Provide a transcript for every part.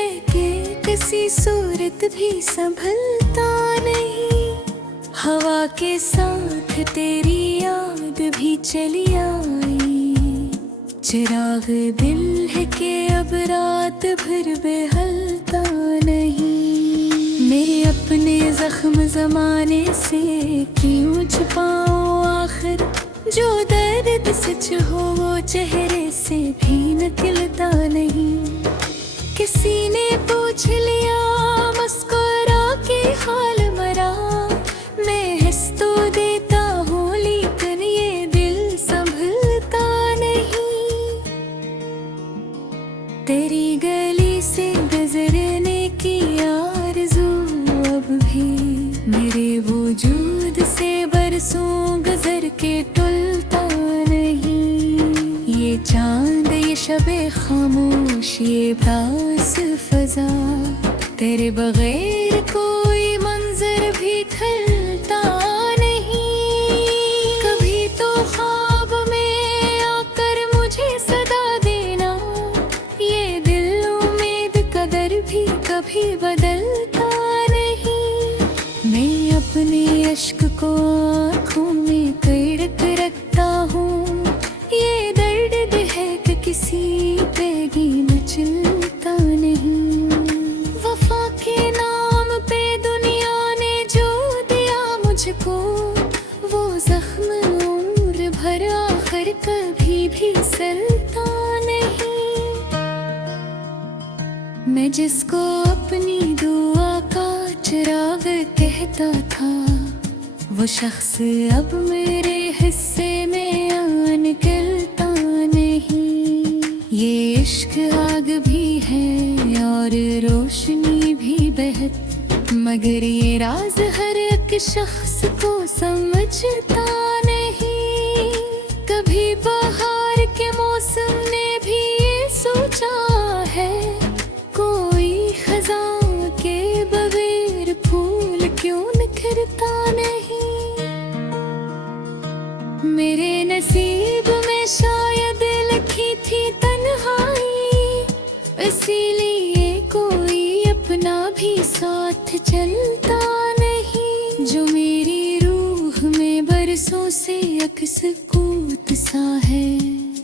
है कि किसी सूरत भी संभलता नहीं। हवा के साथ तेरी याद भी चली आई। चिराग दिल है कि अब रात भर बेहलता नहीं। मैं अपने जख्म जमाने से क्यों छुपाऊं आखिर, जो दर्द सच हो वो चेहरे से भी निकलता नहीं। किसी ने पूछ लिया मुस्कुरा के हाल मरा, मैं हंस तो देता हूँ लेकिन ये दिल संभलता नहीं। तेरी गली से गुजरने की आरज़ू अब भी मेरे वजूद से बरसों गुजर के टलता नहीं। ये चांद ये शबे खामोश ये प्यास फजा, तेरे बगैर कोई मंजर भी खलता नहीं। कभी तो ख्वाब में आकर मुझे सदा देना, ये दिल उम्मीद कदर भी कभी बदलता नहीं। मैं अपने अश्क को आँखों में कैद कर रखता हूँ, ये दर्द है कि किसी पे गिन चलता नहीं। वफा के नाम पे दुनिया ने जो दिया मुझको, वो जख्म उम्र भर आखिर कभी भी सलता नहीं। मैं जिसको अपनी दुआ का चिराग कहता था, वो शख्स अब मेरे हिस्से में आ निकलता नहीं। ये इश्क आग भी है और रोशनी भी बहत, मगर ये राज हर एक शख्स को समझता नहीं। कभी बहार के मौसम ने भी ये सोचा है, कोई खजां के बगैर फूल क्यों निखरता नहीं। मेरे नसीब में शायद लिखी थी तन्हाई, इसीलिए कोई अपना भी साथ चलता नहीं। जो मेरी रूह में बरसों से अक्स कूत सा है,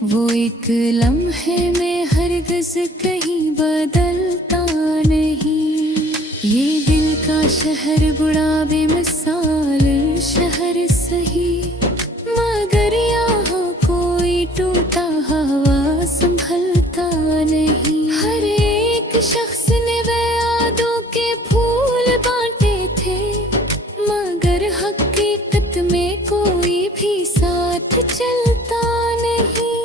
वो एक लम्हे में हरगिज़ कहीं बदलता नहीं। ये दिल का शहर बड़ा बेमिसाल शहर सही, मगर यहाँ कोई टूटा हवा संभलता नहीं। हर एक शख्स ने वे यादों के फूल बांटे थे, मगर हकीकत में कोई भी साथ चलता नहीं।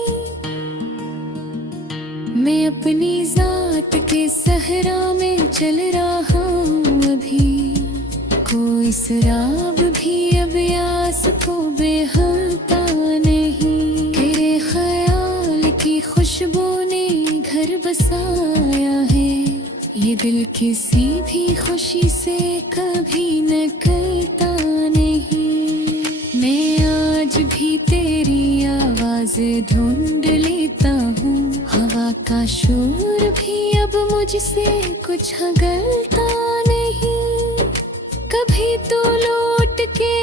मैं अपनी जात के सहरा में चल रहा हूँ अभी, कोई शराब भी अब यास को बेहलता नहीं। तेरे ख्याल की खुशबू ने घर बसाया है, ये दिल किसी भी खुशी से कभी निकलता नहीं। मैं आज भी तेरी आवाज़ ढूंढ लेता हूँ, हवा का शोर भी अब मुझसे कुछ गलता नहीं। कभी तो लौट के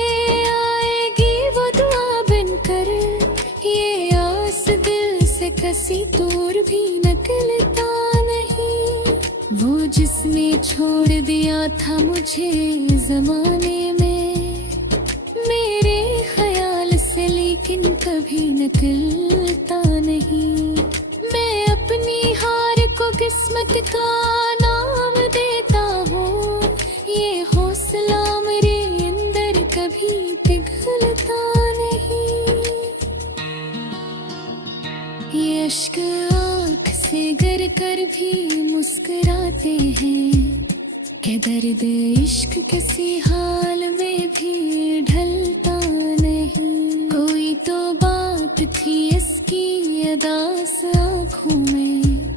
आएगी वो दुआ बनकर, ये आस दिल से कसी दूर भी निकलता नहीं। वो जिसने छोड़ दिया था मुझे जमाने में, मेरे ख्याल से लेकिन कभी निकलता नहीं। मैं अपनी हार को किस्मत का नाम देता हूँ, ये हौसला मेरे अंदर कभी पिघलता नहीं। ये अश्क आँख से गर कर भी मुस्कुराते हैं, कि दर्द इश्क किसी हाल में भी ढलता नहीं। कोई तो बात थी इसकी अदास आँखों में,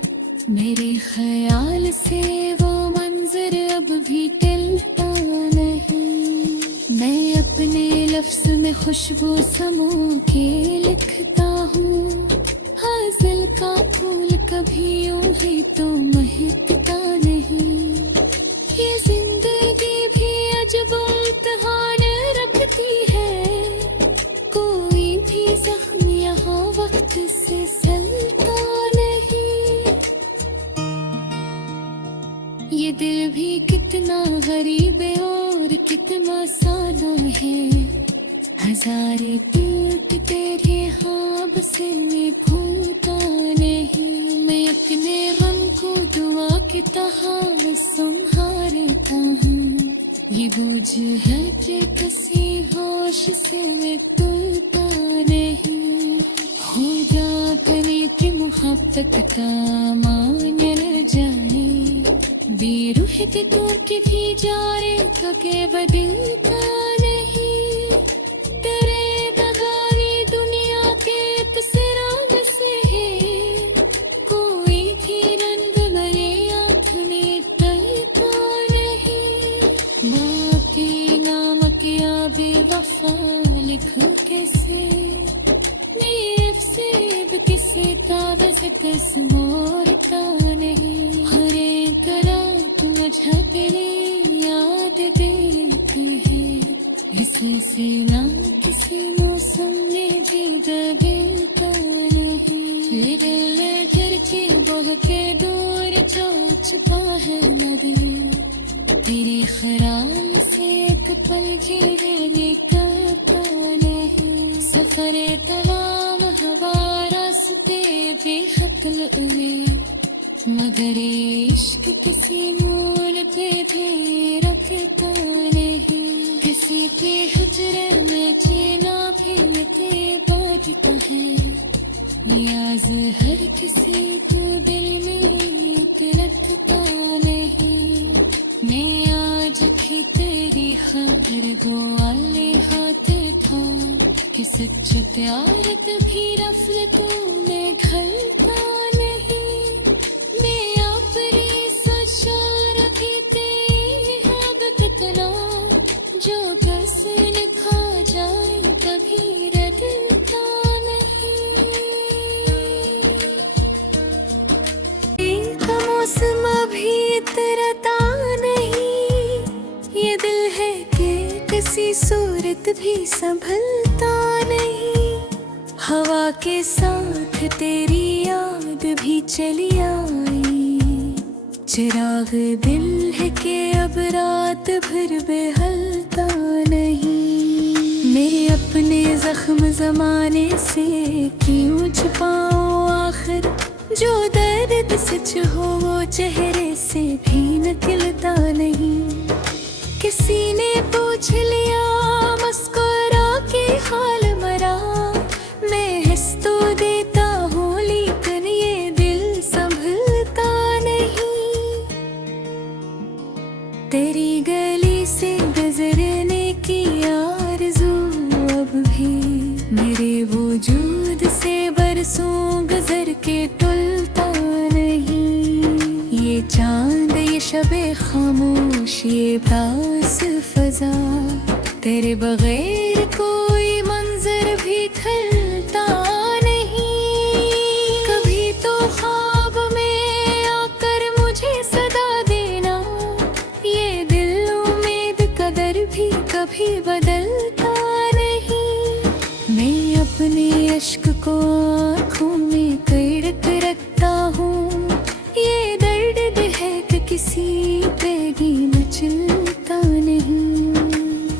मेरे ख्याल से वो मंजर अब भी टलता नहीं। मैं अपने लफ्ज में खुशबू समो के लिखता हूँ, हासिल का फूल कभी यूं ही तो महकता नहीं। ये दिल भी कितना गरीब है और कितना साना है। हजारे टूट तेरे हाँ बसे में भूलता नहीं। मैं अपने गम को दुआ की तरह संभालता हूँ। ये बोझ है कि किसी होश से मैं टूटता नहीं। हो जा करे कि मोहब्बत का मान न जाए। बेरूह के टूट भी जा रे तो के बदलता नहीं। तेरे दगारी दुनिया के तसरा बसे है। कोई भी रंग भरे आँख में तलता नहीं। बाप के नाम क्या बेवफा लिखूं कैसे। नफ़्स किसे ताबज़ कस मोरता नहीं। हरे करा तुझे तेरी याद देती है। इसे से ना किसी मौसम में भी बदलता नहीं। दिल करके बह के दूर जा छुपा है न दिल। तेरे ख्याल से एक पल भी निकलता नहीं। सफर तमाम हवा रास्ते भी खत्म हुए। मगर इश्क किसी मोड़ पे भी रखता नहीं। किसी के हुजरे में जीना भी ते बाजता है। नियाज हर किसी को दिल में रखता नहीं। मैं आज भी तेरी खबर वाले हाथ था कि सच्चा प्यार कभी रफ्लतों में घलता नहीं। मैं अपनी सच्चा भी तेरी हैबत कला जो कसम खा जाए कभी रटता नहीं। मौसम अभी इतरता नहीं। ये दिल है कि किसी सूरत भी संभलता नहीं। हवा के साथ तेरी याद भी चली आई। चिराग दिल है कि अब रात भर बेहलता नहीं। मैं अपने जख्म जमाने से क्यों छुपाऊं आखिर। जो दर्द सच हो वो चेहरे से भी निकलता नहीं। किसी ने पूछ लिया मुस्कुरा के हाल मरा। मैं हंस तो देता हूँ लेकिन ये दिल संभलता नहीं। तेरी गली से गुजरने की आरज़ू अब भी मेरे वजूद से बरसों गुजर के टलता नहीं। ये चांद ये शबे खामोश ये बास फजा। तेरे बगैर कोई मंजर भी खलता नहीं। कभी तो ख्वाब में आकर मुझे सदा देना। ये दिल उम्मीद कदर भी कभी बदलता नहीं। मैं अपने इश्क को आँखों में कैद कर रखता हूँ। ये दर्द है कि किसी पे भी मचलता नहीं।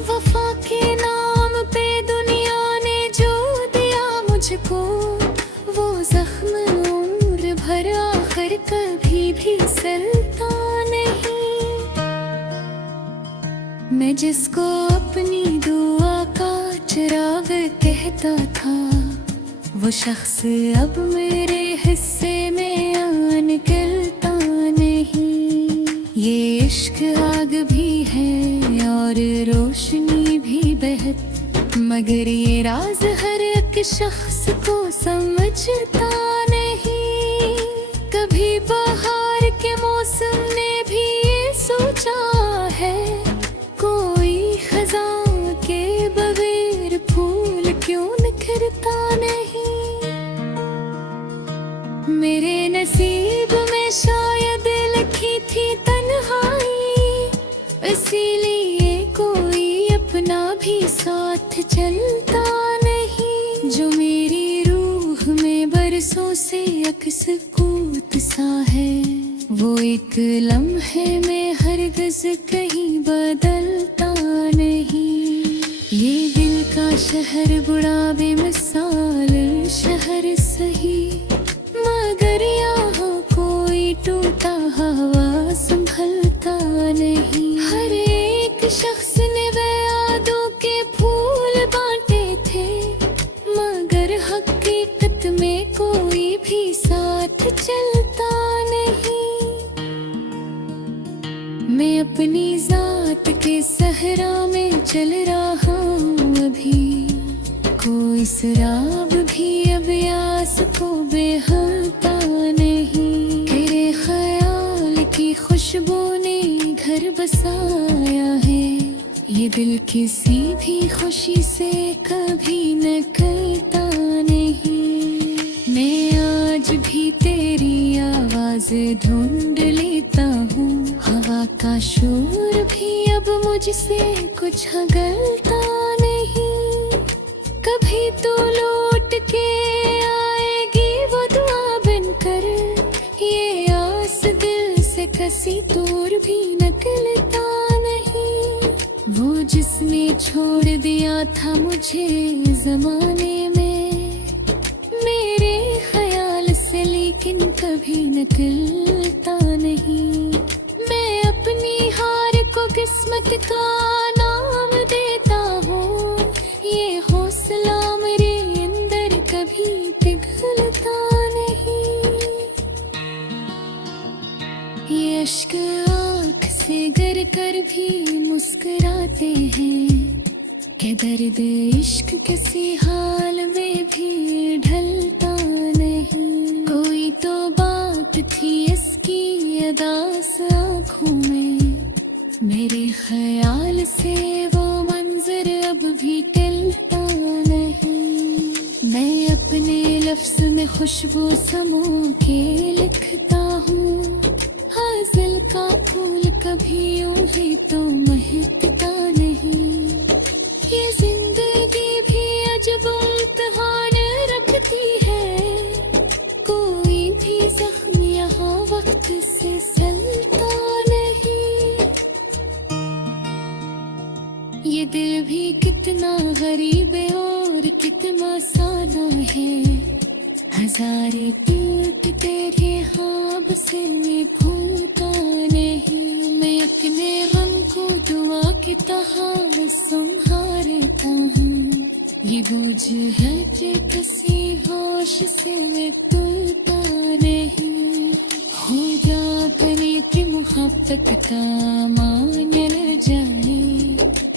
वफा के नाम पे दुनिया ने जो दिया मुझको वो जख्म उम्र भर आखिर कभी भी सलता नहीं। मैं जिसको अपनी दुआ का चिराग कहता था वो शख्स अब मेरे हिस्से में निकलता नहीं। ये इश्क आग भी है और रोशनी भी बहत। मगर ये राज हर एक शख्स को समझता नहीं। कभी बहार के मौसम ने भी ये सोचा है कोई खजां के बगैर फूल क्यों निखरता नहीं। मेरे नसीब में शायद लिखी थी तन्हाई। इसीलिए कोई अपना भी साथ चलता नहीं। जो मेरी रूह में बरसों से अक्स कूद सा है वो एक लम्हे में हरगिज़ कहीं बदलता नहीं। ये दिल का शहर बड़ा बेमिसाल शहर सही, मगर यहाँ कोई टूटा हवा संभलता नहीं। हर एक शख्स ने वे यादों के फूल बांटे थे, मगर हकीकत में कोई भी साथ चलता नहीं। मैं अपनी जात के सहरा में चल रहा हूँ अभी, कोई शराब भी अब यास को बेहता नहीं। तेरे ख्याल की खुशबू ने घर बसाया है, ये दिल किसी भी खुशी से कभी निकलता नहीं। मैं आज भी तेरी आवाज़ ढूंढ लेता हूँ, हवा का शोर भी अब मुझसे कुछ गलता नहीं। कभी तो लौट के आएगी वो दुआ बनकर, ये आस दिल से कसी दूर भी निकलता नहीं। वो जिसने छोड़ दिया था मुझे ज़माने में, मेरे ख्याल से लेकिन कभी निकलता नहीं। मैं अपनी हार को किस्मत का नाम देता हूँ, ये हौसला मेरे अंदर कभी पिघलता नहीं। ये अश्क आँख से गिर कर भी मुस्कुराते हैं, कि दर्द इश्क किसी हाल में भी ढलता नहीं। कोई तो बात थी इसकी अदास आँखों में, मेरे ख्याल से वो मंजर अब भी टलता नहीं। मैं अपने लफ्ज़ में खुशबू समो के लिखता हूँ, हासिल का फूल कभी यूं ही तो महकता नहीं। ये जिंदगी भी अजब इम्तिहान रखती है, कोई भी जख्म यहाँ वक्त से सलता नहीं। ये दिल भी कितना गरीब है और कितना साना है, हजारे टूट तेरे ख्वाब से मैं भूलता नहीं। मैं अपने रंग को दुआ की तरह संभालता हूँ, ये बोझ है कि किसी होश से मैं टूटता नहीं। खुदा करे कि मोहब्बत का मान न जाए,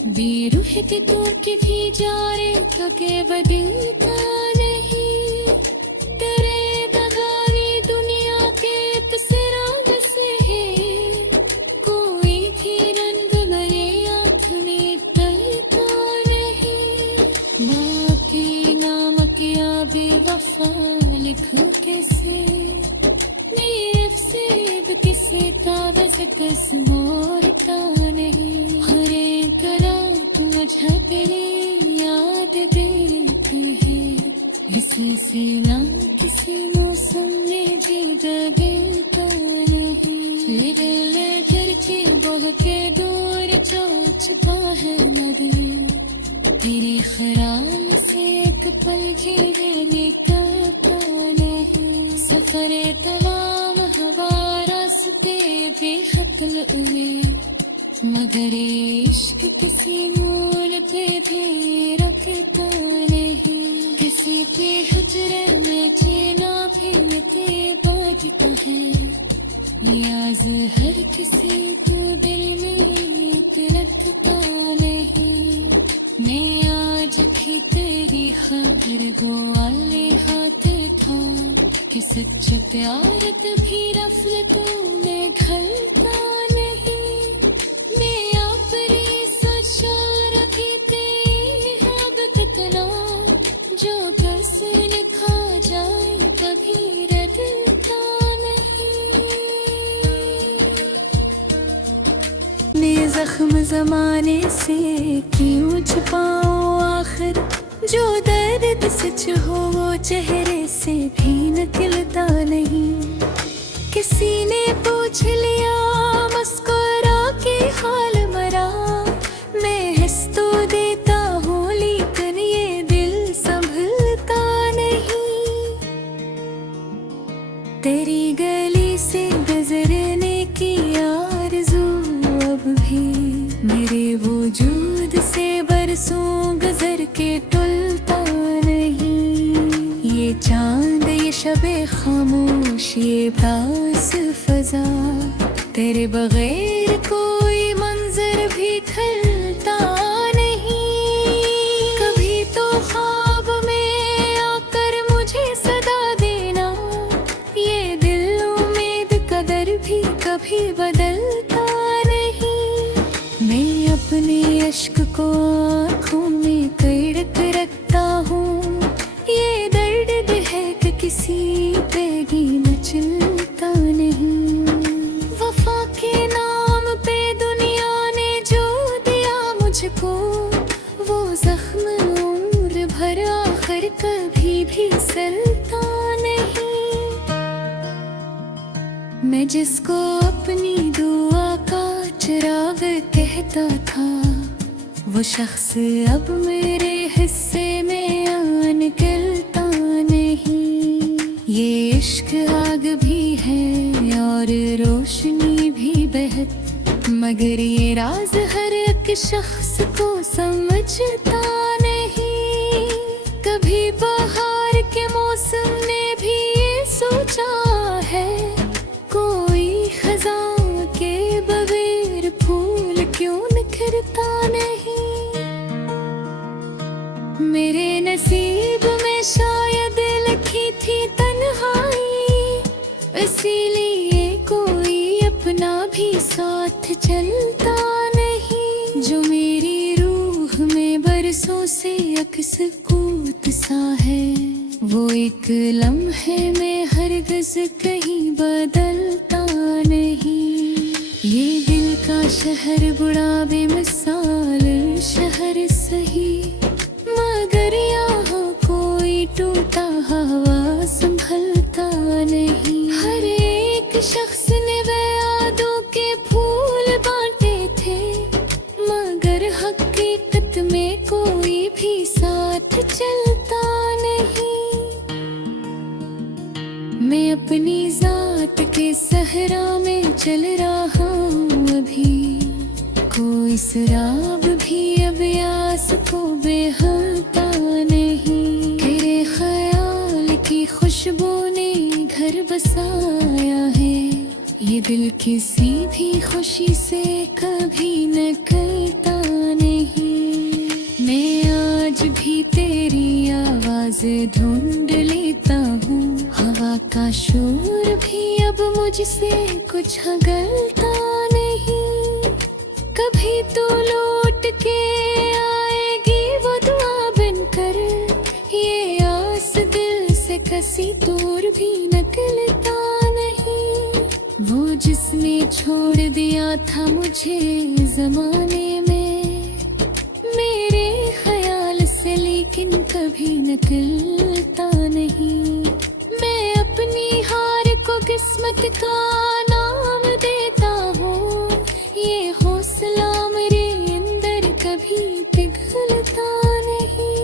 बेरूह के टूट भी जाए थके बदलता नहीं। तेरे दगारी दुनिया के तसरा बसे है, कोई भी रंग भरे आँख में डरता नहीं। माँ के नाम क्या बेवफा लिखूं कैसे, मेरे अफसेब किसे कागज कस मोड़ता नहीं। हरे करा तुझे तेरी याद देती है, इससे ना किसी मौसम में भी बदलता नहीं। दिल करके बहुत दूर जा चुका है नदी, तेरे ख्याल से एक पल भी निकलता नहीं। सफर तमाम हवा रास्ते बेखतल हुए, मगर इश्क किसी मोड़ पे भी रखता नहीं। किसी के हुजरे में जीना भी मिटे बाजता है, याज हर किसी को दिल में तिलकता नहीं। मैं आज भी तेरी खबर वाले हाथ था, कि सच्चा प्यार तभी रफ़्लतों में घलता नहीं। मैं अपनी सच्चा रखी तेरी हबत कला, जो बस लिखा जाए कभी रटता नहीं। मैं जख्म ज़माने से क्यों छुपाऊं आखिर, जो दर्द सच हो वो चेहरे से भी निकलता नहीं। किसी ने पूछ लिया मुस्कुरा के हाल मरा, मैं हंस तो देता हूँ लेकिन ये दिल संभलता नहीं। तेरी गली से गुजरने की आरज़ू अब भी मेरे वजूद से बरसों गुजर के टलता नहीं। ये चांद ये शबे खामोश ये प्यास फजा, तेरे बगैर कोई मंजर भी खलता नहीं। कभी तो ख्वाब में आकर मुझे सदा देना, ये दिल उम्मीद कदर भी कभी बदलता नहीं। मैं अपने अश्क को आँखों में कैद रखता हूँ, ये दर्द है कि किसी पे गिना चलता नहीं। वफा के नाम पे दुनिया ने जो दिया मुझको, वो जख्म उम्र भर आखिर कभी भी सलता नहीं। मैं जिसको अपनी दुआ का चिराग कहता था, वो शख्स अब मेरे हिस्से में आन निकलता नहीं। ये इश्क आग भी है और रोशनी भी बहत, मगर ये राज हर एक शख्स को समझता नहीं। कभी बहार के मौसम ने भी ये सोचा है, कोई खजां के बगैर फूल क्यों निखरता नहीं। मेरे नसीब में शायद लिखी थी तन्हाई, इसीलिए कोई अपना भी साथ चलता नहीं। जो मेरी रूह में बरसों से अक्स कूद सा है, वो एक लम्हे में हरगिज़ कहीं बदलता नहीं। ये दिल का शहर बड़ा बेमिसाल शहर सही, मगर यहाँ कोई टूटा हवा संभलता नहीं। हर एक शख्स ने यादों के फूल बांटे थे, मगर हकीकत में कोई भी साथ चलता नहीं। मैं अपनी जात के सहरा में चल रहा हूँ अभी, कोई शराब भी अब यास को बेहलता नहीं। तेरे ख्याल की खुशबू ने घर बसाया है, ये दिल किसी भी खुशी से कभी निकलता नहीं। मैं आज भी तेरी आवाज ढूंढ लेता हूँ, हवा का शोर भी अब मुझसे कुछ गलता नहीं। कभी तो लौट के आएगी वो दुआ बनकर, ये आस दिल से कसी दूर भी निकलता नहीं। वो जिसने छोड़ दिया था मुझे जमाने में, मेरे ख्याल से लेकिन कभी निकलता नहीं। मैं अपनी हार को किस्मत का नाम देता हूँ, ये हौसला मेरे अंदर कभी पिघलता नहीं।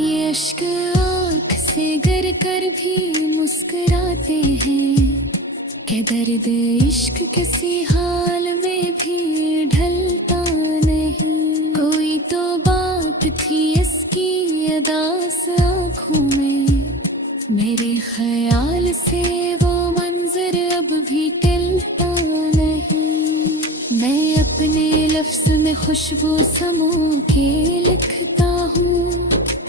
ये अश्क आँख से गर कर भी मुस्कुराते हैं, कि दर्द इश्क किसी हाल में भी ढलता नहीं। कोई तो बात थी इसकी अदास आँखों में, मेरे ख्याल से वो मंजर अब भी टलता नहीं। मैं अपने लफ्ज़ में खुशबू समो के लिखता हूँ,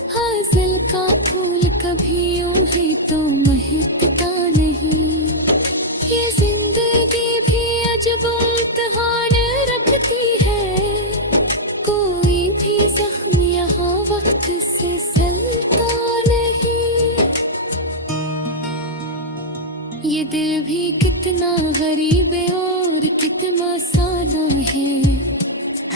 हासिल का फूल कभी यूं ही तो महकता नहीं। ये जिंदगी भी अजब इम्तिहान रखती है, कोई भी जख्म यहाँ वक्त से सलता नहीं। ये दिल भी कितना गरीब है और कितना साना है,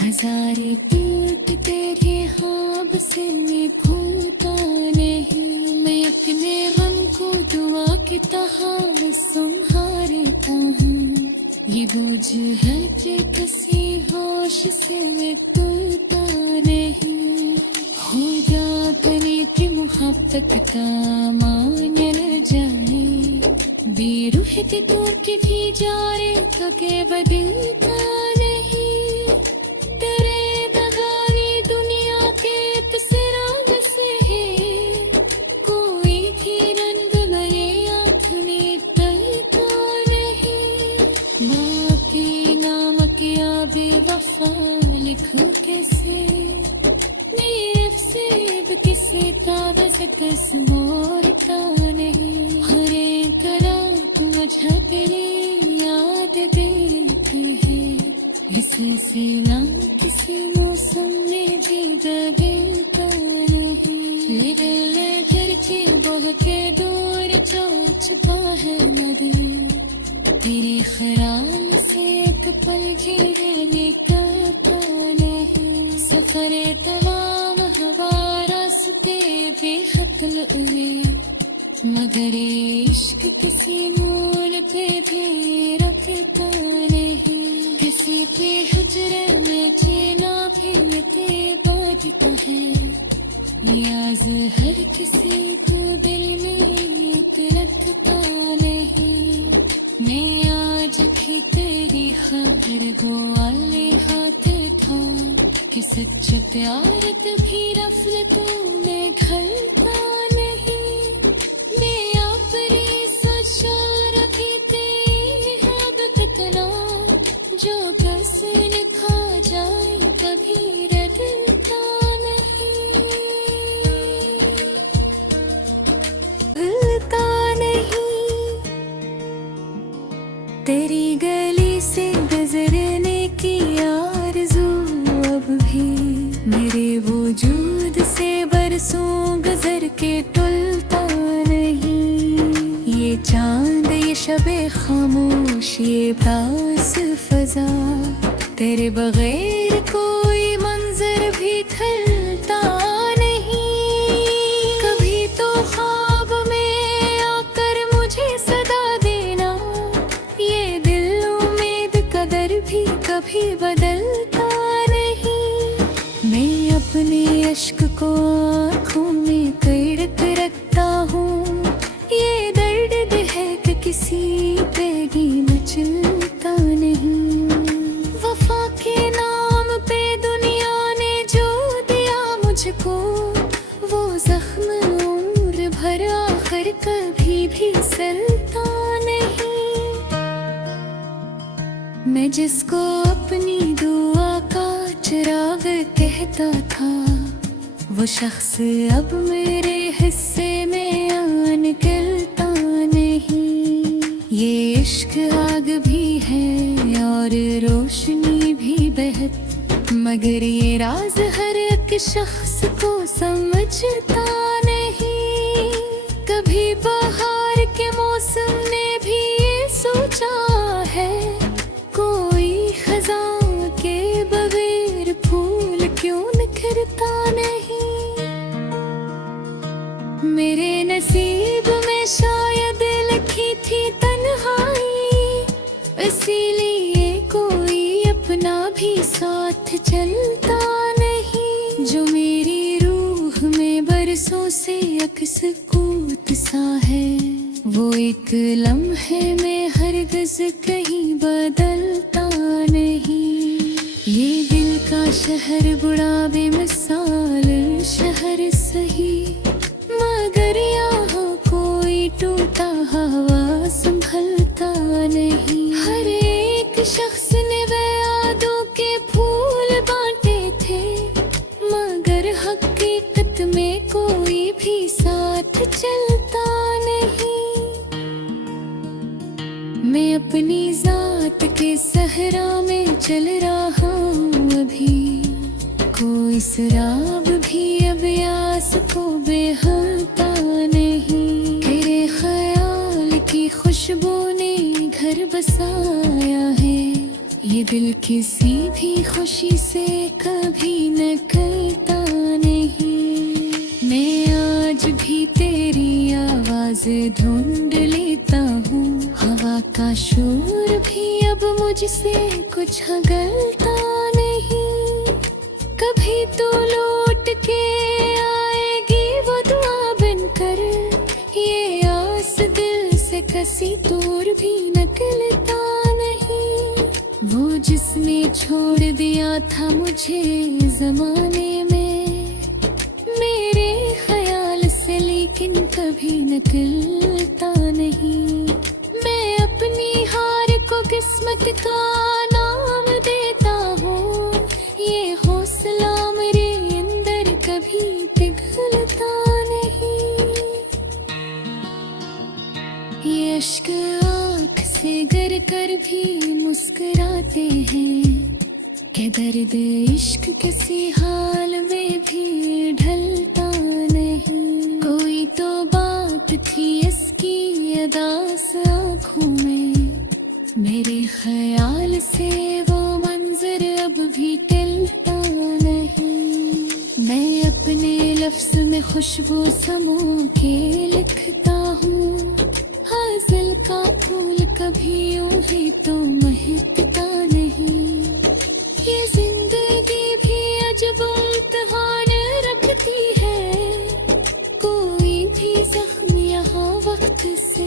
हजारे टूट तेरे ख्वाब से मैं भूलता नहीं। मैं अपने गम को दुआ की तरह संभालता हूँ। ये बोझ है कि किसी होश से मैं टूटता नहीं। खुदा करे कि मोहब्बत का मान न जाए। बेरूह के तोड़ के भी जा रे तो के बदलता नहीं। तेरे दगारी दुनिया के तसराग से है। कोई भी रंग भरे आँखने टलता नहीं। माँ के नाम के आबे वफा लिखूं कैसे। मेरे अफसेब किसे ताबज़ कस मोरता नहीं। हरे करा मुझे तेरी याद देती है। इसे सिला किसी मौसम में भी बदलता नहीं। दिल करके बह के दूर जो छुपा है नदी। तेरे ख्याल से एक पल भी निकलता नहीं। सफर तमाम हवा रास्ते भी खत्म हुए। मगर इश्क किसी मोड़ पे भी रखता नहीं। किसी के हुजरे में जीना भी ते बात तो है। नियाज हर किसी को दिल में तिलकता नहीं। मैं आज भी तेरी खबर वाले हाथ था कि सच्चा प्यार कभी रफलतों में ढलता नहीं। जो बस लिखा जाए कभी रटता नहीं। भूलता नहीं। तेरी गली से गुजरने की आरज़ू अब भी मेरे वजूद से बरसों गुजर के टलता नहीं। ये चांद ये शबे खामोश ये प्यास फजा। तेरे बगैर कोई मंजर भी खलता नहीं। कभी तो ख्वाब में आकर मुझे सदा देना। ये दिल उम्मीद कदर भी कभी बदलता नहीं। मैं अपने अश्क को आँखों में कैद कर रखता हूँ। ये दर्द है कि किसी पे भी मचलता नहीं। वफा के नाम पे दुनिया ने जो दिया मुझको वो जख्म उम्र भर आखिर कभी भी सलता नहीं। मैं जिसको अपनी दुआ का चिराग कहता था वो शख्स अब मेरे हिस्से में आ निकलता नहीं। ये इश्क आग भी है और रोशनी भी बहत। मगर ये राज हर एक शख्स को समझता नहीं। कभी बहार के मौसम ने भी ये सोचा है कोई खजां के बगैर फूल क्यों निखरता नहीं। मेरे नसीब में शायद लिखी थी तन्हाई। इसीलिए कोई अपना भी साथ चलता नहीं। जो मेरी रूह में बरसों से अक्स कूद सा है वो एक लम्हे में हरगिज़ कहीं बदलता नहीं। ये दिल का शहर बड़ा बेमिसाल शहर सही। मगर यहाँ कोई टूटा हवा संभलता नहीं। हर एक शख्स ने यादों के फूल बांटे थे। मगर हकीकत में कोई भी साथ चलता नहीं। मैं अपनी जात के सहरा में चल रहा हूँ अभी। कोई शराब भी अब यास को बेहलता नहीं। तेरे ख्याल की खुशबू ने घर बसाया है। ये दिल किसी भी खुशी से कभी निकलता नहीं। मैं आज भी तेरी आवाज ढूंढ लेता हूँ, हवा का शोर भी अब मुझसे कुछ गलता नहीं। कभी तो लौट के आएगी वो दुआ बनकर, ये आस दिल से कसी दूर भी निकलता नहीं। वो जिसने छोड़ दिया था मुझे जमाने में, मेरे ख्याल से लेकिन कभी निकलता नहीं। मैं अपनी हार को किस्मत का नाम देता हूँ, ये हौसला मेरे अंदर कभी पिघलता नहीं। ये अश्क आँख से गर कर भी मुस्कुराते हैं, कि दर्द इश्क किसी हाल में भी ढलता नहीं। कोई तो बात थी इसकी अदास आँखों में, मेरे ख्याल से वो मंजर अब भी टलता नहीं। मैं अपने लफ्ज़ में खुशबू समो के लिखता हूँ, हासिल का फूल कभी यूं ही तो महकता नहीं। ये जिंदगी भी अजब इम्तिहान रखती है, कोई भी जख्म यहाँ वक्त से